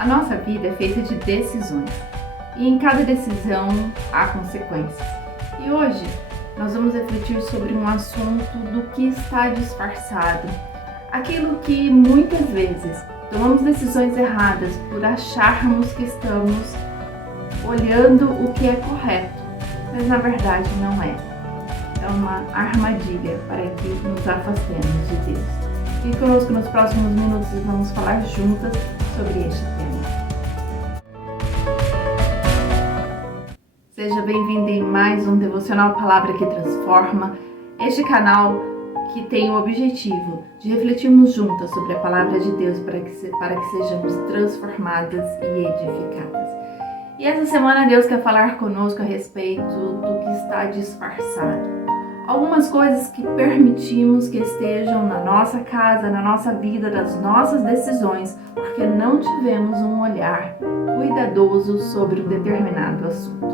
A nossa vida é feita de decisões e em cada decisão há consequências. E hoje nós vamos refletir sobre um assunto do que está disfarçado, aquilo que muitas vezes tomamos decisões erradas por acharmos que estamos olhando o que é correto, mas na verdade não é. É uma armadilha para que nos afastemos de Deus. Fique conosco nos próximos minutos e vamos falar juntas sobre este tema. Seja bem-vindo em mais um Devocional Palavra que Transforma, este canal que tem o objetivo de refletirmos juntas sobre a Palavra de Deus para que sejamos transformadas e edificadas. E essa semana Deus quer falar conosco a respeito do que está disfarçado. Algumas coisas que permitimos que estejam na nossa casa, na nossa vida, das nossas decisões, porque não tivemos um olhar cuidadoso sobre um determinado assunto.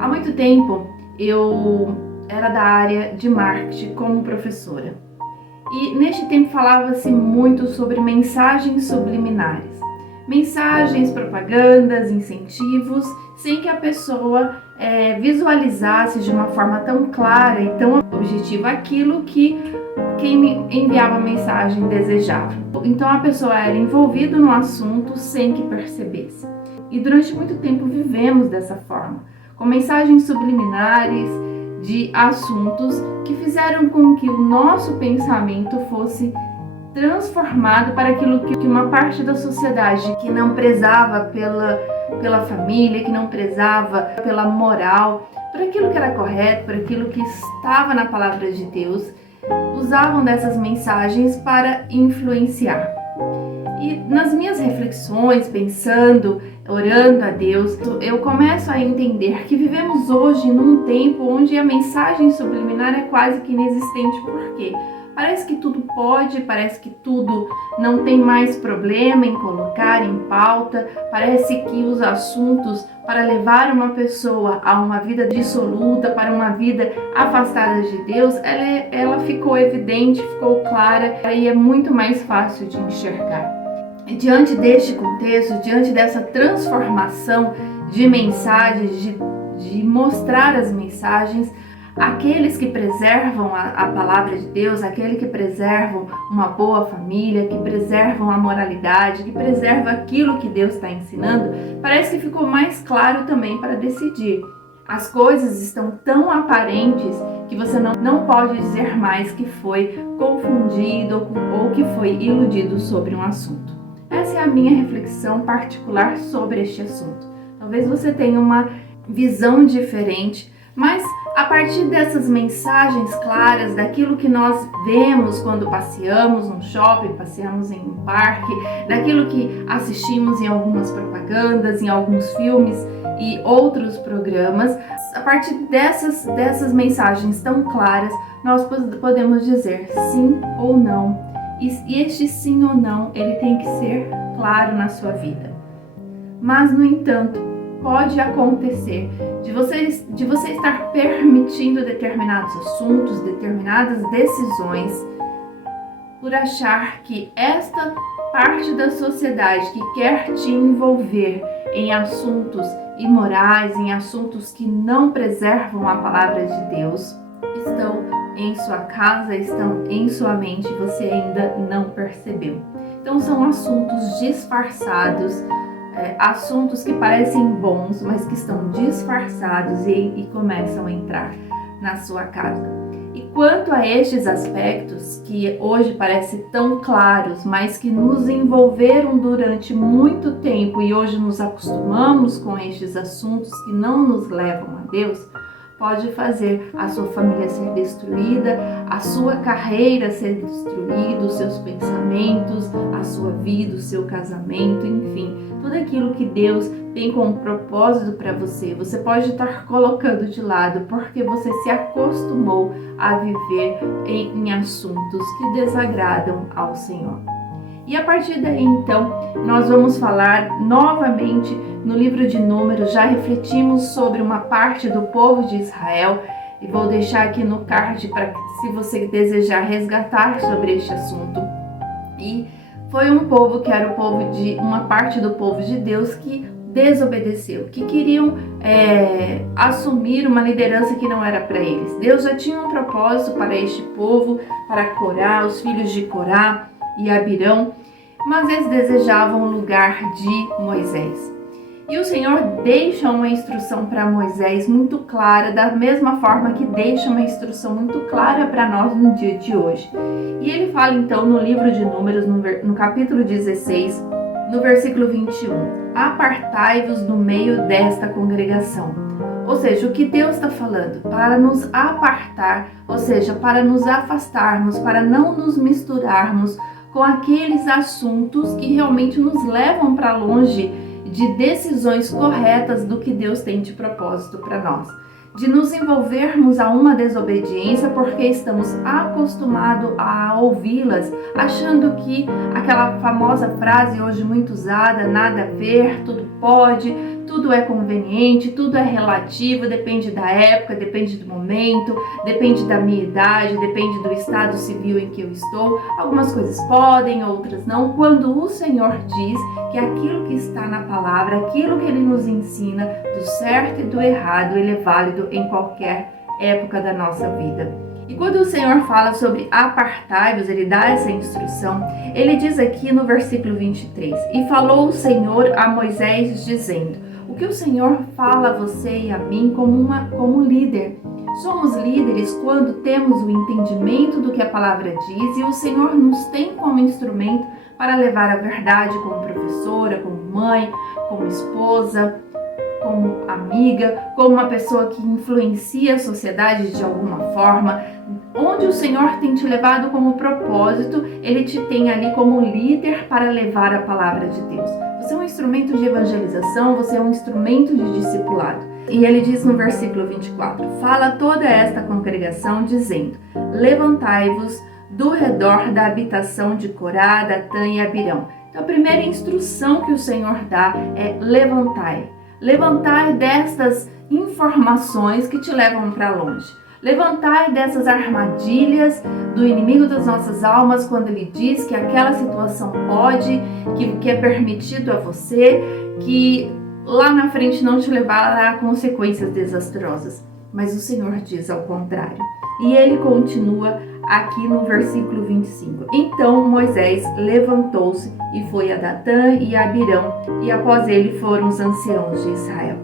Há muito tempo eu era da área de marketing como professora. E neste tempo falava-se muito sobre mensagens subliminares. Mensagens, propagandas, incentivos, sem que a pessoa visualizasse de uma forma tão clara e tão objetiva aquilo que quem enviava a mensagem desejava. Então a pessoa era envolvida no assunto sem que percebesse. E durante muito tempo vivemos dessa forma, com mensagens subliminares de assuntos que fizeram com que o nosso pensamento fosse transformado para aquilo que uma parte da sociedade que não prezava pela família, que não prezava pela moral, por aquilo que era correto, por aquilo que estava na palavra de Deus, usavam dessas mensagens para influenciar. E nas minhas reflexões, pensando, orando a Deus, eu começo a entender que vivemos hoje num tempo onde a mensagem subliminar é quase que inexistente. Por quê? Parece que tudo pode, parece que tudo não tem mais problema em colocar em pauta, parece que os assuntos para levar uma pessoa a uma vida dissoluta, para uma vida afastada de Deus, ela ficou evidente, ficou clara e é muito mais fácil de enxergar. Diante deste contexto, diante dessa transformação de mensagens, de mostrar as mensagens, aqueles que preservam a palavra de Deus, aqueles que preservam uma boa família, que preservam a moralidade, que preservam aquilo que Deus está ensinando, parece que ficou mais claro também para decidir. As coisas estão tão aparentes que você não pode dizer mais que foi confundido ou que foi iludido sobre um assunto. Essa é a minha reflexão particular sobre este assunto. Talvez você tenha uma visão diferente, mas a partir dessas mensagens claras, daquilo que nós vemos quando passeamos num shopping, passeamos em um parque, daquilo que assistimos em algumas propagandas, em alguns filmes e outros programas, a partir dessas mensagens tão claras, nós podemos dizer sim ou não. E este sim ou não, ele tem que ser claro na sua vida. Mas, no entanto, pode acontecer de você estar permitindo determinados assuntos, determinadas decisões, por achar que esta parte da sociedade que quer te envolver em assuntos imorais, em assuntos que não preservam a palavra de Deus, estão em sua casa, estão em sua mente, você ainda não percebeu. Então são assuntos disfarçados, assuntos que parecem bons, mas que estão disfarçados e começam a entrar na sua casa. E quanto a estes aspectos que hoje parecem tão claros, mas que nos envolveram durante muito tempo e hoje nos acostumamos com estes assuntos que não nos levam a Deus, pode fazer a sua família ser destruída, a sua carreira ser destruída, os seus pensamentos, a sua vida, o seu casamento, enfim, tudo aquilo que Deus tem como propósito para você, você pode estar colocando de lado porque você se acostumou a viver em assuntos que desagradam ao Senhor. E a partir daí, então, nós vamos falar novamente no livro de Números. Já refletimos sobre uma parte do povo de Israel e vou deixar aqui no card para que, se você desejar resgatar sobre este assunto. E foi um povo que era uma parte do povo de Deus que desobedeceu, que queriam assumir uma liderança que não era para eles. Deus já tinha um propósito para este povo, para Corá, os filhos de Corá e Abirão, mas eles desejavam o lugar de Moisés. E o Senhor deixa uma instrução para Moisés muito clara, da mesma forma que deixa uma instrução muito clara para nós no dia de hoje. E ele fala então no livro de Números, no capítulo 16, no versículo 21, apartai-vos do meio desta congregação. Ou seja, o que Deus está falando? Para nos apartar, ou seja, para nos afastarmos, para não nos misturarmos com aqueles assuntos que realmente nos levam para longe de decisões corretas do que Deus tem de propósito para nós. De nos envolvermos a uma desobediência porque estamos acostumados a ouvi-las, achando que aquela famosa frase hoje muito usada, nada a ver, tudo pode, tudo é conveniente, tudo é relativo, depende da época, depende do momento, depende da minha idade, depende do estado civil em que eu estou. Algumas coisas podem, outras não. Quando o Senhor diz que aquilo que está na palavra, aquilo que Ele nos ensina, do certo e do errado, ele é válido em qualquer época da nossa vida. E quando o Senhor fala sobre apartai-vos, Ele dá essa instrução, Ele diz aqui no versículo 23, e falou o Senhor a Moisés dizendo, o que o Senhor fala a você e a mim como líder. Somos líderes quando temos o entendimento do que a palavra diz e o Senhor nos tem como instrumento para levar a verdade como professora, como mãe, como esposa, como amiga, como uma pessoa que influencia a sociedade de alguma forma. Onde o Senhor tem te levado como propósito, Ele te tem ali como líder para levar a palavra de Deus. Você é um instrumento de evangelização, você é um instrumento de discipulado. E ele diz no versículo 24, fala toda esta congregação dizendo, levantai-vos do redor da habitação de Corá, Datã e Abirão. Então a primeira instrução que o Senhor dá é levantai. Levantai destas informações que te levam para longe. Levantai dessas armadilhas do inimigo das nossas almas quando ele diz que aquela situação pode, que é permitido a você, que lá na frente não te levará a consequências desastrosas. Mas o Senhor diz ao contrário. E ele continua aqui no versículo 25. Então Moisés levantou-se e foi a Datã e a Abirão, e após ele foram os anciãos de Israel.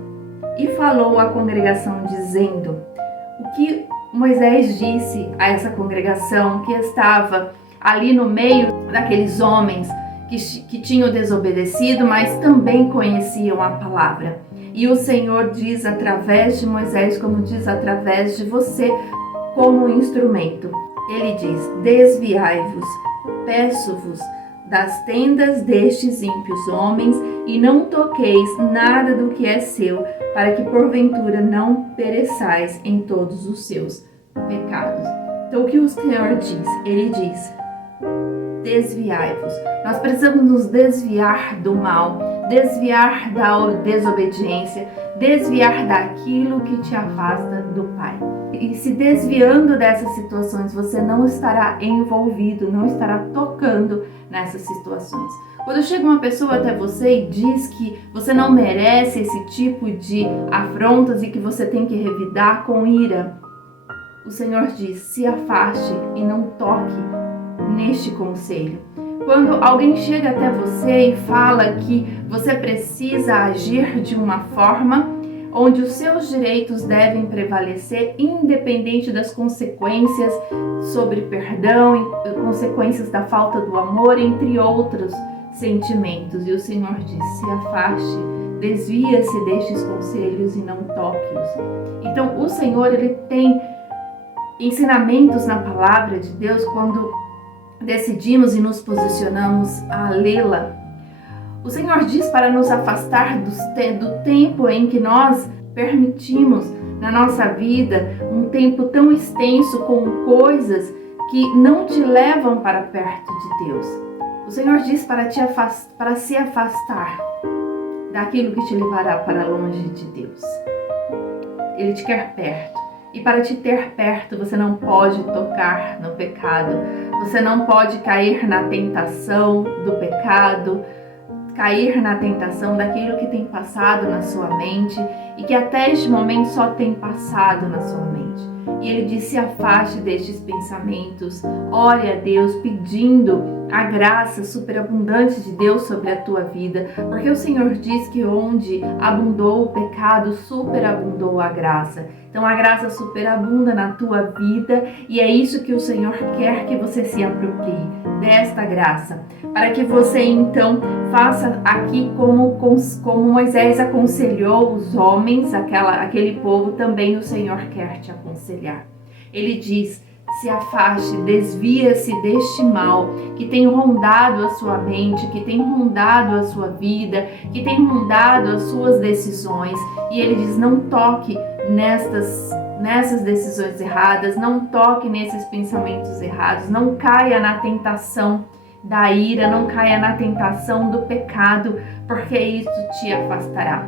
E falou à congregação dizendo, o que Moisés disse a essa congregação que estava ali no meio daqueles homens que tinham desobedecido, mas também conheciam a palavra. E o Senhor diz através de Moisés, como diz através de você, como instrumento. Ele diz, desviai-vos, peço-vos, das tendas destes ímpios homens, e não toqueis nada do que é seu, para que porventura não pereçais em todos os seus pecados. Então o que o Senhor diz? Ele diz, desviai-vos. Nós precisamos nos desviar do mal, desviar da desobediência, desviar daquilo que te afasta do Pai. E se desviando dessas situações, você não estará envolvido, não estará tocando nessas situações. Quando chega uma pessoa até você e diz que você não merece esse tipo de afrontas e que você tem que revidar com ira, o Senhor diz, se afaste e não toque neste conselho. Quando alguém chega até você e fala que você precisa agir de uma forma onde os seus direitos devem prevalecer, independente das consequências sobre perdão, consequências da falta do amor, entre outros sentimentos. E o Senhor diz, se afaste, desvia-se destes conselhos e não toque-os. Então o Senhor, ele tem ensinamentos na palavra de Deus quando decidimos e nos posicionamos a lê-la. O Senhor diz para nos afastar do tempo em que nós permitimos na nossa vida um tempo tão extenso com coisas que não te levam para perto de Deus. O Senhor diz para se afastar daquilo que te levará para longe de Deus. Ele te quer perto. E para te ter perto, você não pode tocar no pecado, Você não pode cair na tentação do pecado, cair na tentação daquilo que tem passado na sua mente e que até este momento só tem passado na sua mente. E ele diz: se afaste destes pensamentos, ore a Deus pedindo a graça superabundante de Deus sobre a tua vida, porque o Senhor diz que onde abundou o pecado, superabundou a graça. Então a graça superabunda na tua vida e é isso que o Senhor quer que você se aproprie desta graça, para que você então faça aqui como Moisés aconselhou os homens, aquele povo, também o Senhor quer te aconselhar. Ele diz: se afaste, desvia-se deste mal que tem rondado a sua mente, que tem rondado a sua vida, que tem rondado as suas decisões. E ele diz: não toque nessas decisões erradas, não toque nesses pensamentos errados, não caia na tentação da ira, não caia na tentação do pecado, porque isso te afastará.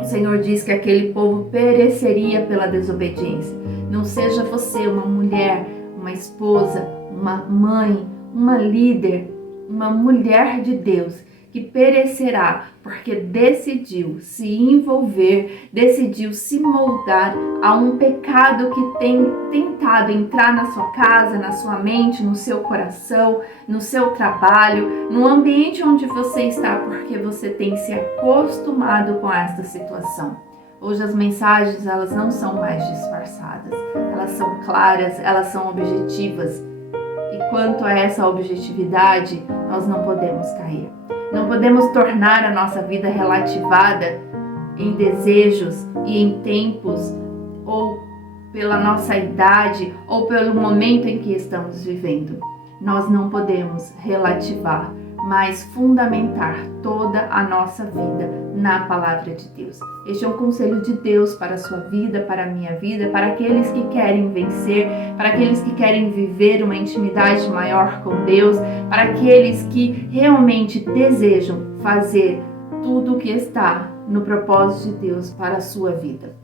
O Senhor diz que aquele povo pereceria pela desobediência. Não seja você uma mulher, uma esposa, uma mãe, uma líder, uma mulher de Deus que perecerá porque decidiu se envolver, decidiu se moldar a um pecado que tem tentado entrar na sua casa, na sua mente, no seu coração, no seu trabalho, no ambiente onde você está, porque você tem se acostumado com esta situação. Hoje as mensagens, elas não são mais disfarçadas, elas são claras, elas são objetivas. E quanto a essa objetividade, nós não podemos cair. Não podemos tornar a nossa vida relativada em desejos e em tempos, ou pela nossa idade, ou pelo momento em que estamos vivendo. Nós não podemos relativar, mas fundamentar toda a nossa vida na palavra de Deus. Este é um conselho de Deus para a sua vida, para a minha vida, para aqueles que querem vencer, para aqueles que querem viver uma intimidade maior com Deus, para aqueles que realmente desejam fazer tudo o que está no propósito de Deus para a sua vida.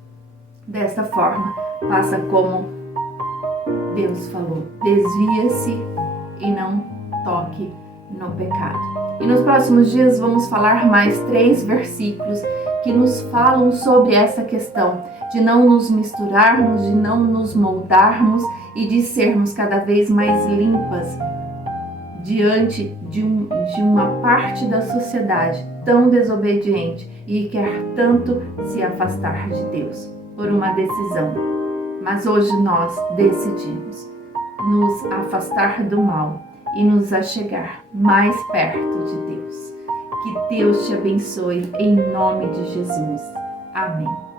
Desta forma, faça como Deus falou: desvia-se e não toque no pecado. E nos próximos dias vamos falar mais 3 versículos que nos falam sobre essa questão de não nos misturarmos, de não nos moldarmos e de sermos cada vez mais limpas diante de uma parte da sociedade tão desobediente e quer tanto se afastar de Deus por uma decisão. Mas hoje nós decidimos nos afastar do mal e nos achegar mais perto de Deus. Que Deus te abençoe em nome de Jesus. Amém.